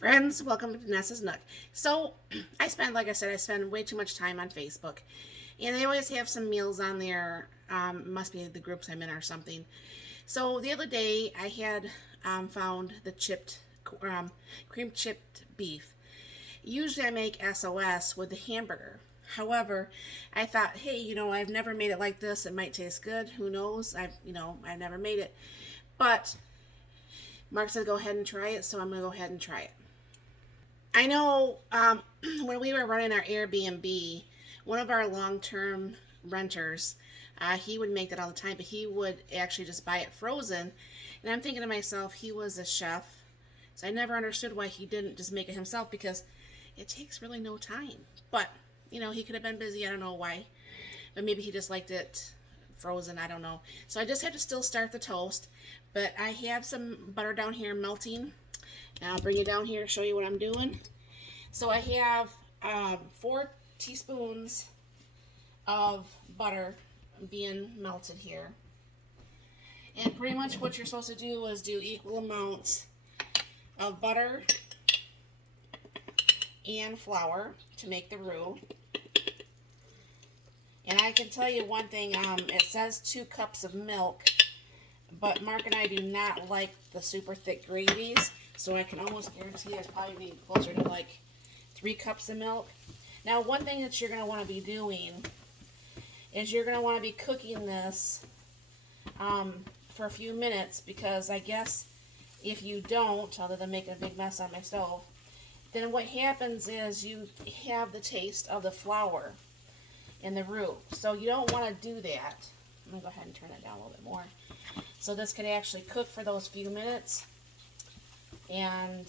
Friends, welcome to Nessa's Nook. So, like I said, I spend way too much time on Facebook. And they always have some meals on there. Must be the groups I'm in or something. So, the other day, I had found the cream chipped beef. Usually, I make SOS with the hamburger. However, I thought, hey, I've never made it like this. It might taste good. Who knows? I've never made it. But Mark said go ahead and try it, so I'm going to go ahead and try it. I know when we were running our Airbnb, one of our long-term renters, he would make that all the time, but he would actually just buy it frozen. And I'm thinking to myself, he was a chef, so I never understood why he didn't just make it himself, because it takes really no time. But, he could have been busy, I don't know why. But maybe he just liked it frozen, I don't know. So I just have to still start the toast. But I have some butter down here melting. And I'll bring it down here and show you what I'm doing. So I have 4 teaspoons of butter being melted here. And pretty much what you're supposed to do is do equal amounts of butter and flour to make the roux. And I can tell you one thing, it says 2 cups of milk, but Mark and I do not like the super thick gravies. So I can almost guarantee it's probably be closer to like 3 cups of milk. Now, one thing that you're going to want to be doing is you're going to want to be cooking this for a few minutes, because I guess if you don't, other than making a big mess on my stove, then what happens is you have the taste of the flour in the roux. So you don't want to do that. I'm going to go ahead and turn it down a little bit more. So this can actually cook for those few minutes. And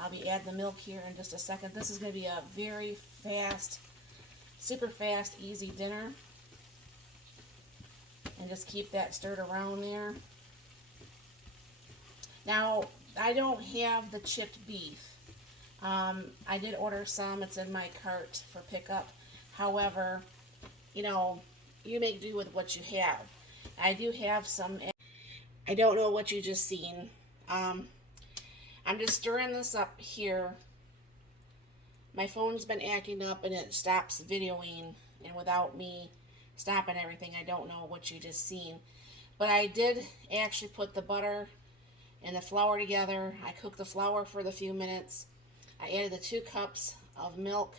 I'll be adding the milk here in just a second. This is going to be a very fast, super fast, easy dinner. And just keep that stirred around there. Now, I don't have the chipped beef. I did order some. It's in my cart for pickup. However, you make do with what you have. I do have some. I don't know what you just seen. I'm just stirring this up here. My phone's been acting up and it stops videoing, and without me stopping everything, I don't know what you just seen. But I did actually put the butter and the flour together. I cooked the flour for the few minutes. I added the 2 cups of milk,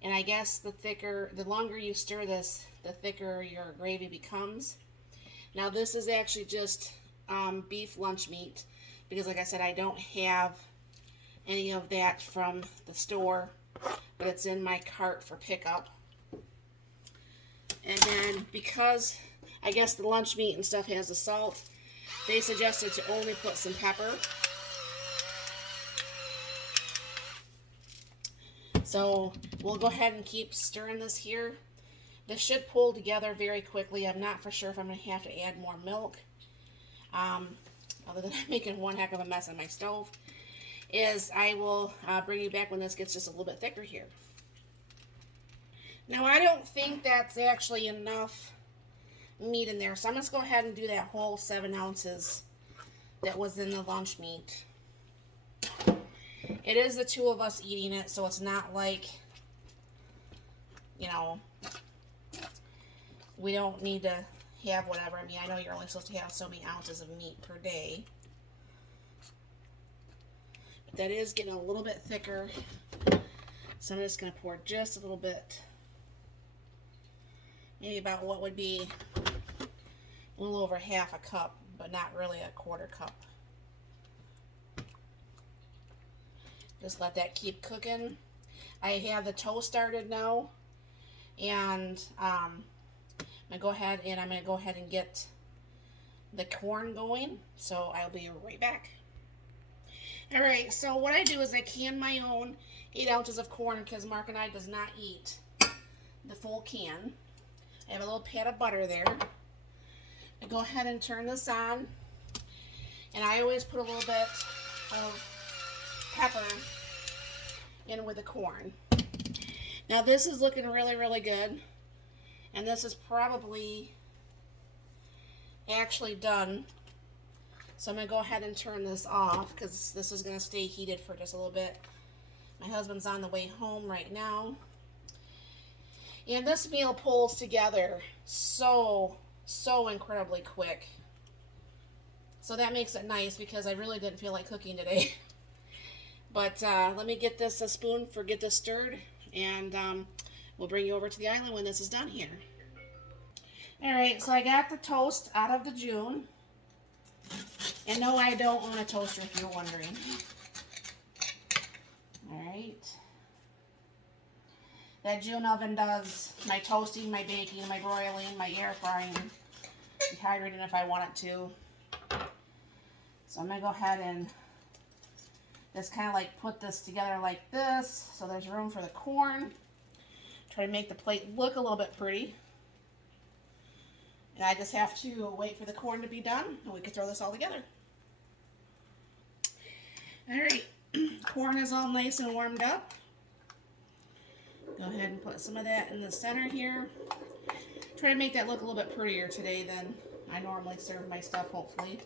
and I guess the longer you stir this, the thicker your gravy becomes. Now this is actually just beef lunch meat, because like I said, I don't have any of that from the store, but it's in my cart for pickup. And then because I guess the lunch meat and stuff has the salt, they suggested to only put some pepper. So we'll go ahead and keep stirring this here. This should pull together very quickly. I'm not for sure if I'm going to have to add more milk. Other than I'm making one heck of a mess on my stove, I will bring you back when this gets just a little bit thicker here. Now, I don't think that's actually enough meat in there, so I'm going to go ahead and do that whole 7 ounces that was in the lunch meat. It is the 2 of us eating it, so it's not like, we don't need to have whatever. I mean, I know you're only supposed to have so many ounces of meat per day. But that is getting a little bit thicker. So I'm just going to pour just a little bit. Maybe about what would be a little over half a cup, but not really a 1/4 cup. Just let that keep cooking. I have the toast started now. And I'm going to go ahead and get the corn going. So I'll be right back. Alright, so what I do is I can my own 8 ounces of corn, because Mark and I does not eat the full can. I have a little pat of butter there. I go ahead and turn this on. And I always put a little bit of pepper in with the corn. Now this is looking really, really good. And this is probably actually done. So I'm going to go ahead and turn this off because this is going to stay heated for just a little bit. My husband's on the way home right now. And this meal pulls together so incredibly quick. So that makes it nice because I really didn't feel like cooking today. But let me get this a spoon for get this stirred, and we'll bring you over to the island when this is done here. Alright, so I got the toast out of the June. And no, I don't own a toaster if you're wondering. Alright. That June oven does my toasting, my baking, my broiling, my air frying, dehydrating if I want it to. So I'm going to go ahead and just kind of like put this together like this so there's room for the corn. Try to make the plate look a little bit pretty. And I just have to wait for the corn to be done and we can throw this all together. Alright, corn is all nice and warmed up. Go ahead and put some of that in the center here. Try to make that look a little bit prettier today than I normally serve my stuff, hopefully.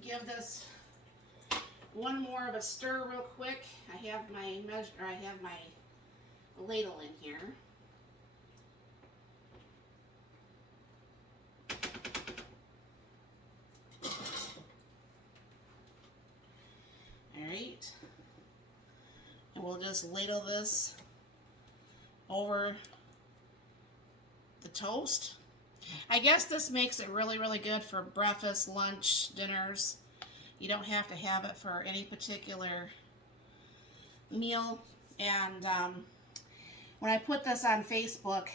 Give this one more of a stir real quick. I have my ladle in here. Alright. And we'll just ladle this over the toast. I guess this makes it really, really good for breakfast, lunch, dinners. You don't have to have it for any particular meal. And when I put this on Facebook,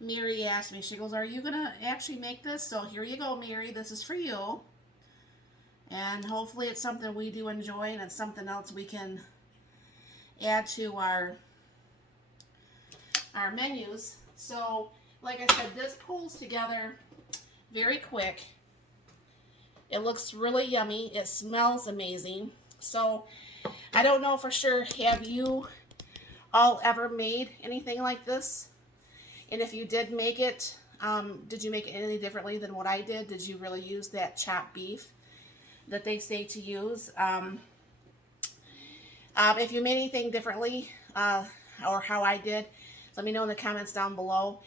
Mary asked me, she goes, "Are you going to actually make this?" So here you go, Mary. This is for you. And hopefully it's something we do enjoy and it's something else we can add to our menus. So like I said, this pulls together very quick. It looks really yummy. It smells amazing. So I don't know for sure, have you all ever made anything like this? And if you did make it, did you make it any differently than what I did? Did you really use that chopped beef that they say to use? If you made anything differently or how I did, let me know in the comments down below.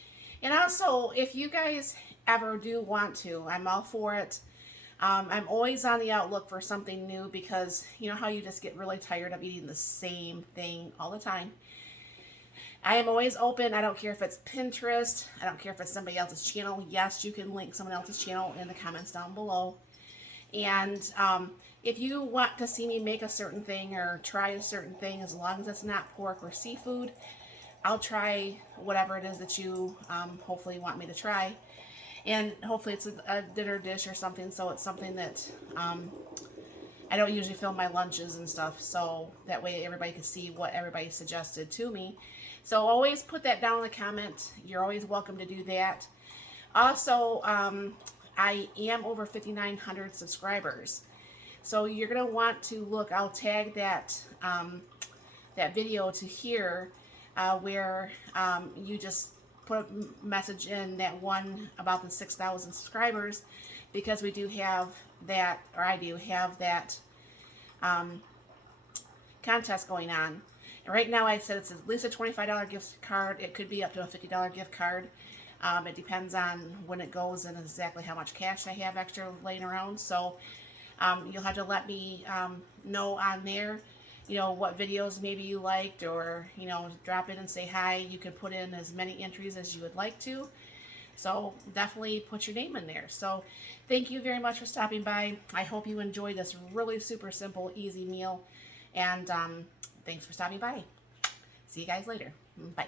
And also, if you guys ever do want to, I'm all for it. I'm always on the outlook for something new because you know how you just get really tired of eating the same thing all the time. I am always open. I don't care if it's Pinterest. I don't care if it's somebody else's channel. Yes, you can link someone else's channel in the comments down below. And if you want to see me make a certain thing or try a certain thing, as long as it's not pork or seafood, I'll try whatever it is that you hopefully want me to try. And hopefully it's a dinner dish or something, so it's something that I don't usually film my lunches and stuff, so that way everybody can see what everybody suggested to me. So always put that down in the comment. You're always welcome to do that. Also, I am over 5,900 subscribers. So you're going to want to look, I'll tag that, that video to here where you just put a message in that one about the 6,000 subscribers, because we do have that, or I do have that contest going on. And right now I said it's at least a $25 gift card. It could be up to a $50 gift card. It depends on when it goes and exactly how much cash I have extra laying around. So you'll have to let me know on there, you know, what videos maybe you liked, or, you know, drop in and say hi. You can put in as many entries as you would like to. So definitely put your name in there. So thank you very much for stopping by. I hope you enjoyed this really super simple, easy meal. And thanks for stopping by. See you guys later. Bye.